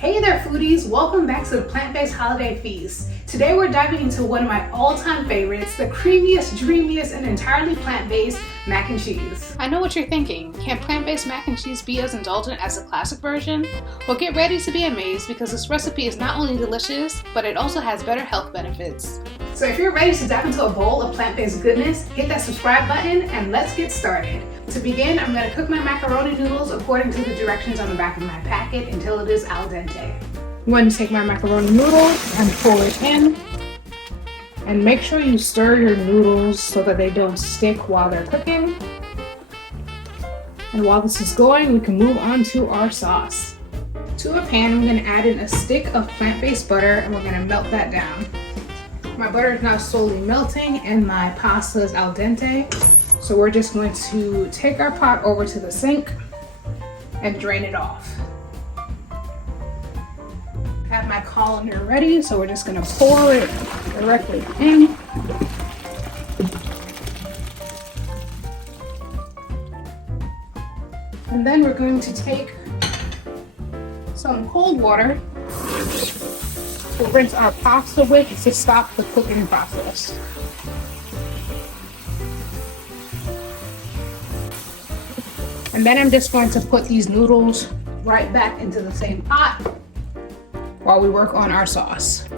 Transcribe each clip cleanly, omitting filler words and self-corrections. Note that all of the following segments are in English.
Hey there foodies, welcome back to the Plant-Based Holiday Feast. Today we're diving into one of my all-time favorites, the creamiest, dreamiest, and entirely plant-based mac and cheese. I know what you're thinking, can plant-based mac and cheese be as indulgent as the classic version? Well, get ready to be amazed because this recipe is not only delicious, but it also has better health benefits. So if you're ready to dive into a bowl of plant-based goodness, hit that subscribe button and let's get started. To begin, I'm going to cook my macaroni noodles according to the directions on the back of my packet until it is al dente. I'm going to take my macaroni noodles and pour it in. And make sure you stir your noodles so that they don't stick while they're cooking. And while this is going, we can move on to our sauce. To a pan, I'm going to add in a stick of plant-based butter and we're going to melt that down. My butter is now slowly melting and my pasta is al dente. So we're just going to take our pot over to the sink and drain it off. I have my colander ready, so we're just going to pour it directly in. And then we're going to take some cold water to rinse our pasta with to stop the cooking process. And then I'm just going to put these noodles right back into the same pot while we work on our sauce.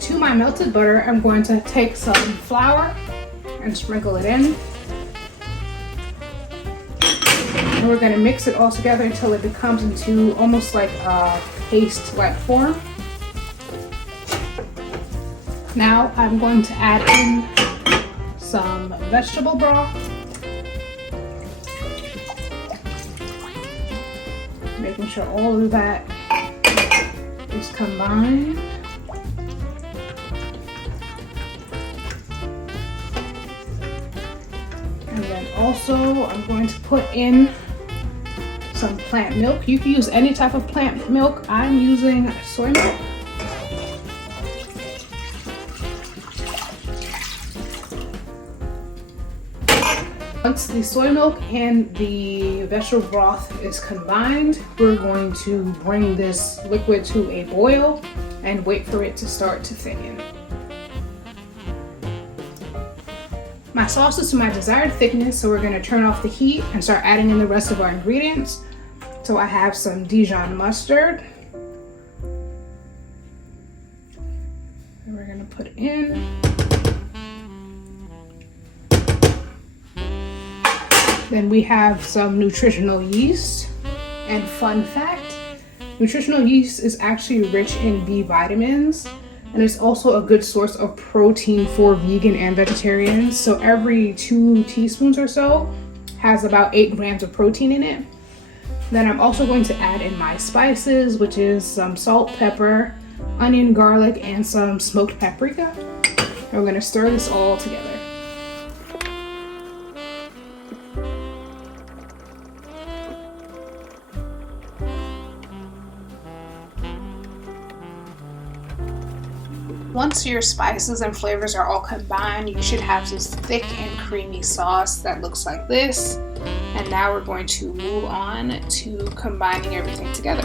To my melted butter, I'm going to take some flour and sprinkle it in. And we're going to mix it all together until it becomes into almost like a paste-like form. Now I'm going to add in some vegetable broth. Making sure all of that is combined. And then also I'm going to put in some plant milk. You can use any type of plant milk. I'm using soy milk. Once the soy milk and the vegetable broth is combined, we're going to bring this liquid to a boil and wait for it to start to thicken. My sauce is to my desired thickness, so we're going to turn off the heat and start adding in the rest of our ingredients. So I have some Dijon mustard. And we're going to put in. Then we have some nutritional yeast. And fun fact, nutritional yeast is actually rich in B vitamins and it's also a good source of protein for vegan and vegetarians. So every 2 teaspoons or so has about 8 grams of protein in it. Then I'm also going to add in my spices, which is some salt, pepper, onion, garlic, and some smoked paprika. And we're going to stir this all together. Once your spices and flavors are all combined, you should have this thick and creamy sauce that looks like this. And now we're going to move on to combining everything together.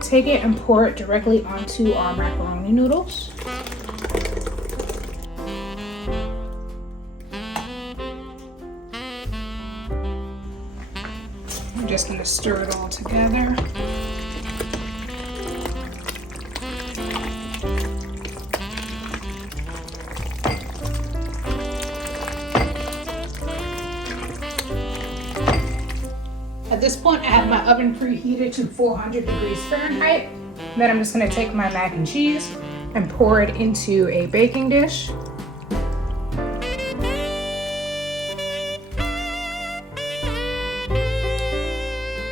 Take it and pour it directly onto our macaroni noodles. I'm just going to stir it all together. At this point, I have my oven preheated to 400 degrees Fahrenheit. Then I'm just going to take my mac and cheese and pour it into a baking dish.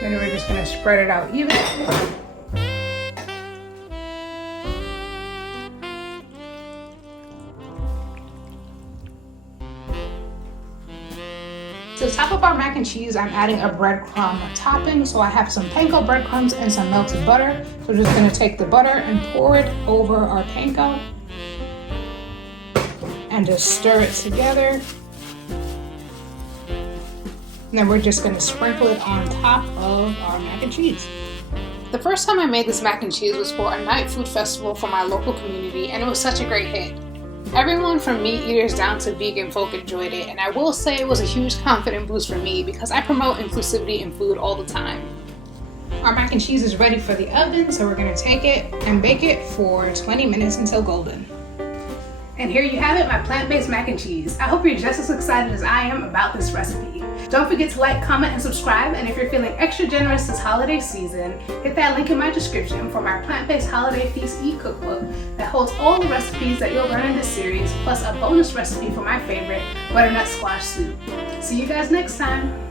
Then we're just going to spread it out evenly. To top up our mac and cheese, I'm adding a breadcrumb topping. So I have some panko breadcrumbs and some melted butter. So we're just going to take the butter and pour it over our panko and just stir it together. And then we're just going to sprinkle it on top of our mac and cheese. The first time I made this mac and cheese was for a night food festival for my local community, and it was such a great hit. Everyone from meat eaters down to vegan folk enjoyed it, and I will say it was a huge confidence boost for me because I promote inclusivity in food all the time. Our mac and cheese is ready for the oven, so we're going to take it and bake it for 20 minutes until golden. And here you have it, my plant-based mac and cheese. I hope you're just as excited as I am about this recipe. Don't forget to like, comment, and subscribe, and if you're feeling extra generous this holiday season, hit that link in my description for my plant-based holiday feast e-cookbook that holds all the recipes that you'll learn in this series, plus a bonus recipe for my favorite butternut squash soup. See you guys next time.